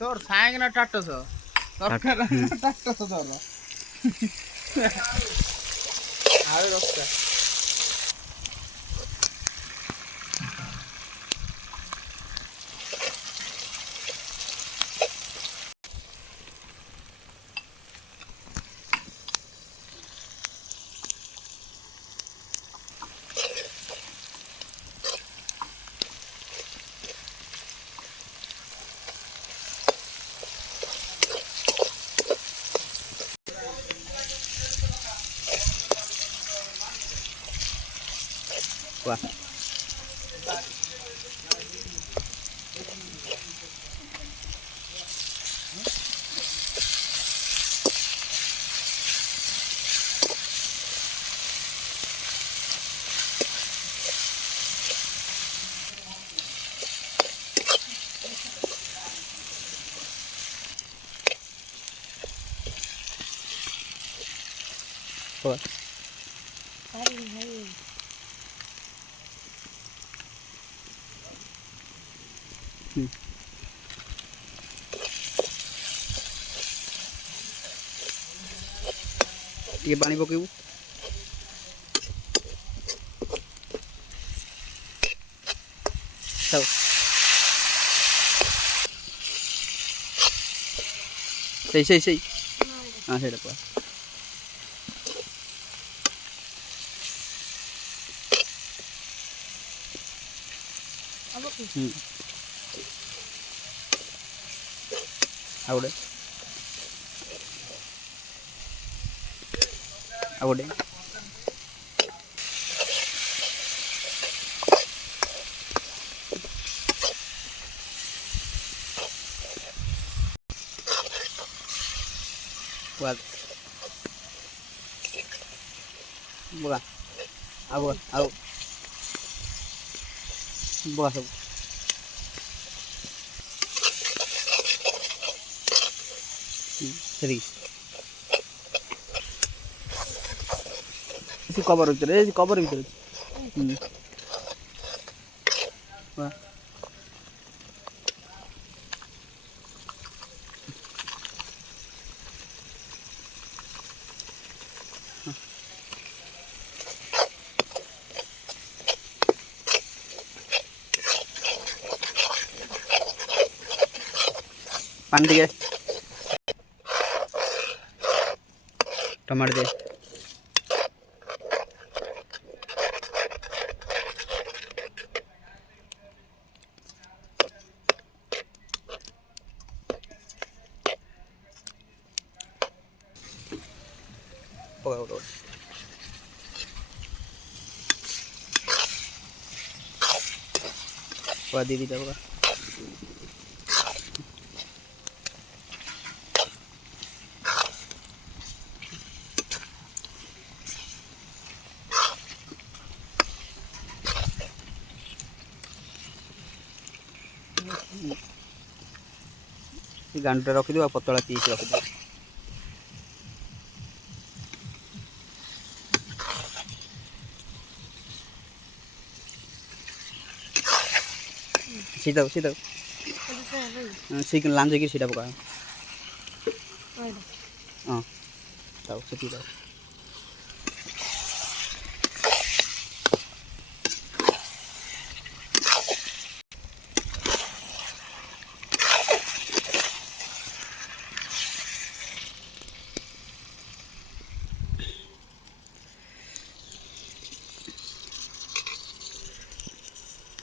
তোর সাইং না টাট্টস তরকার টাট্টস তোর আরে রক্তা Wah. Wah. ଟିକେ ପାଣି ପକେଇବୁ ଥାଉ ସେଇ ହଁ ସେଇଟା ପକା ଆଉ ଗୋଟେ buat buka aku buka सब सरी इसी कवर भीतर वाह पानी दिए टमाटर दे दीदी होगा गांडा रखी दो पतला पीस रखी दो सीधा लांज की सीधा पका हाँ ताऊ